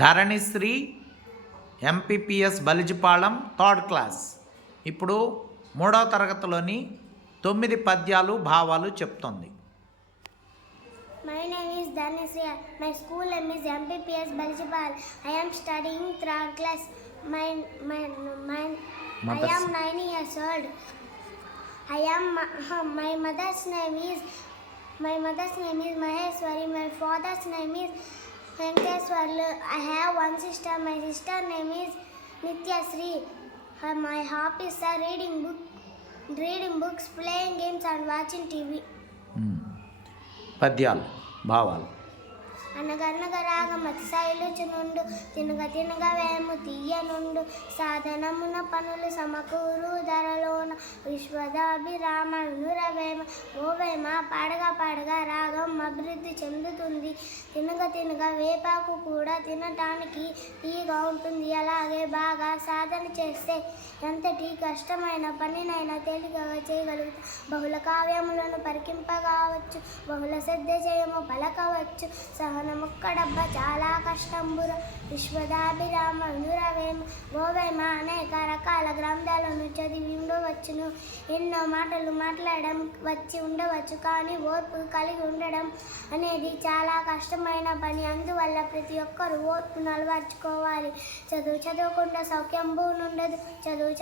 ధరణిశ్రీ MPPS బలిజిపాళెం third class. ఇప్పుడు 3వ తరగతిలోని 9 పద్యాలు భావాలు చెప్తోంది. My name is Dhanasri. My school name is MPPS Balijipal. I am studying third class. I am 9 years old. My mother's name is Maheshwari. My father's name is Venkateswarlu. I have one sister. My sister name is Nityasri. My hobbies are reading books, playing games and watching TV. పద్యాలు భావాలు. అనగనగ రాగమతి శైలుచునుండు, తినగ తినగ వేము తీయనుండు, సాధనమున పనులు సమకూరు ధరలోన, విశ్వదాభిరామనురవేమ ఓవేమ. పాడగా పాడగా రాగం అభివృద్ధి చెందుతుంది, తినగ తినగ వేపాకు కూడా తినటానికి తీగా ఉంటుంది. అలాగే బాగా సాధన చేస్తే ఎంతటి కష్టమైన పనినైనా తేలికగా చేయగలుగుతాం. బహుళ కావ్యములను పరికింపగావచ్చు, బహుళ శ్రద్ధ చేయము పలకవచ్చు. సహనముక్కడబ్బ చాలా కష్టంబుర, విశ్వదాభిరామనురవేమ ఓవేమ. అనేక రకాల గ్రంథాలను చదివి ఉండవచ్చును, ఎన్నో మాటలు మాట్లాడడం వచ్చి ఉండవచ్చు, కానీ ఓర్పు కలిగి ఉండడం అనేది చాలా కష్టమైన పని. అందువల్ల ప్రతి ఒక్కరూ ఓర్పును అలవర్చుకోవాలి. చదువుకుండా సౌఖ్యంబునుండదు,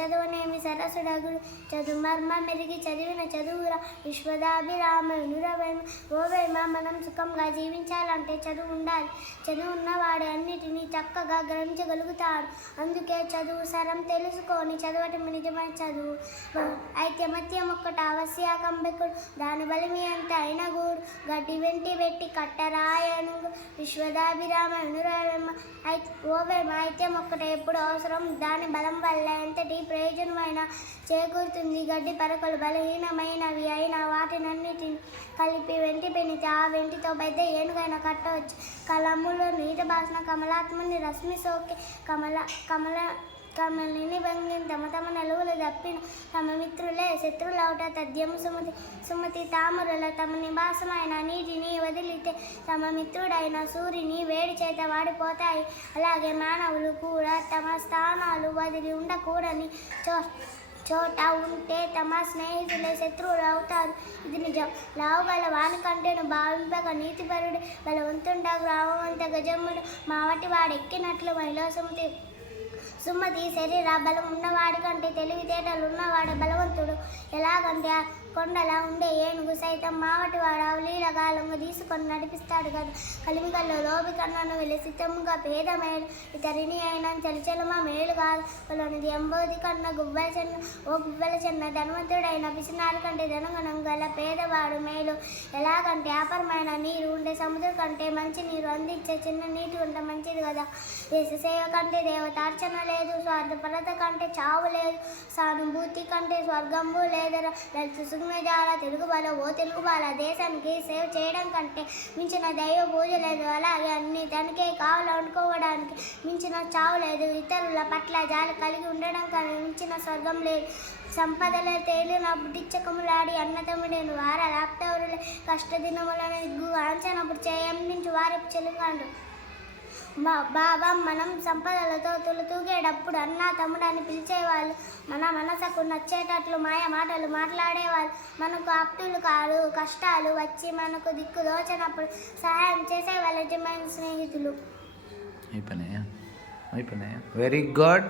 చదువునేమి సరసుడగుడు, చదువు మర్మ మెరిగి చదివిన చదువురా, విశ్వదాభిరామనురవేమ ఓవేమ. మనం సుఖంగా జీవించాలంటే చదువు ఉండాలి. చదువు ఉన్నవాడు అన్నిటినీ చక్కగా గ్రహించగలుగుతాడు. అందుకే చదువు సరం తెలుసుకొని చదవటం నిజమైన చదువు. అయితే మత్యం ఒక్కట ఆవశ్యకంబెకుడు, దాని బలిమి అంటే అయినగూడు, గడ్డి వెంటి పెట్టి కట్టరాయను, విశ్వదాభిరామనురవేమ ఓవేమ. అయితే ఒక్కట ఎప్పుడు అవసరం, దాని బలం వల్ల ఎంతటి ప్రయోజనమైన చేకూరుతుంది. గడ్డి పరకలు బలహీనమైనవి అయినా వాటినన్నిటిని కలిపి వెంటి పెనితే ఆ వెంటితో పెద్ద ఏనుగైనా కట్టవచ్చు. కలములో నీటి భాషణ కమలాత్మని రశ్మి సోకే, కమలిని భంగిని తమ నెలవులు తప్పిన తమ మిత్రులే శత్రులౌట. తద్యము సుమతి తామరుల తమ నివాసమైన నీటిని వదిలితే తమ మిత్రుడైన సూర్యుని వేడి చేత వాడిపోతాయి. అలాగే మానవులు కూడా తమ స్థానాలు వదిలి ఉండకూడని చోట ఉంటే తమ స్నేహితులే శత్రువులు అవుతారు. ఇది నిజం. లావుగల వానికంటేను భావింపక నీతిపరుడు, బలవంతుండ గ్రామవంత గజముడు, మావటి వాడెక్కినట్లు మహిళ సుమతి శరీర బలం ఉన్నవాడి కంటే తెలివితేటలు ఉన్నవాడు బలవంతుడు. ఎలాగంటే కొండలా ఉండే ఏనుగు సైతం మావటి వాడు అవలీలగాలంగా తీసుకొని నడిపిస్తాడు కదా. కలిమిగల్లో లోబి కన్నను విలసితముగా పేదమేలు, ఇతరిని అయినా చలిచలమా మేలు కాదు. కొలనిది ఎంబోది కన్న గువ్వల చెన్న, ఓ గువ్వల చెన్న. ధనవంతుడైన పిసినారి కంటే ధనగణం గల పేదవాడు మేలు. ఎలాగంటే అపరమైన నీరు ఉండే సముద్రం కంటే మంచి నీరు అందించే చిన్న నీటి ఉంటే మంచిది కదా. దేశ సేవ కంటే దేవతార్చన లేదు, స్వార్థపరత కంటే చావు లేదు, సానుభూతి కంటే స్వర్గంబు లేదరా. సుగ్నజాల తెలుగు బాల, ఓ తెలుగు బాల, దేశానికి సేవ చేయడం కంటే మించిన దైవ పూజ లేదు. అలాగే అన్ని తనకే కావాలనుకోవడానికి మించిన చావు లేదు. ఇతరుల పట్ల జాలి కలిగి ఉండడం కానీ మించిన స్వర్గం లేదు. సంపదల తేలిన బుద్ధిచ్చకములాడి అన్నతమ్ముడేను వార లాప్తవరులే, కష్టదినములను దిగ్గుగా అంచనప్పుడు చేయందించు వారి చెలుగాండు. బాబా మనం సంపదలతో తూగేటప్పుడు అన్న తమ్ముడు అని పిలిచేవాళ్ళు. మన మనసుకు నచ్చేటట్లు మాయ మాటలు మాట్లాడేవాళ్ళు. మనకు ఆప్తులు కాదు, కష్టాలు వచ్చి మనకు దిక్కు దోచినప్పుడు సహాయం చేసే వాళ్ళ నిజమైన స్నేహితులు. అయిపోయినాయా? Very good.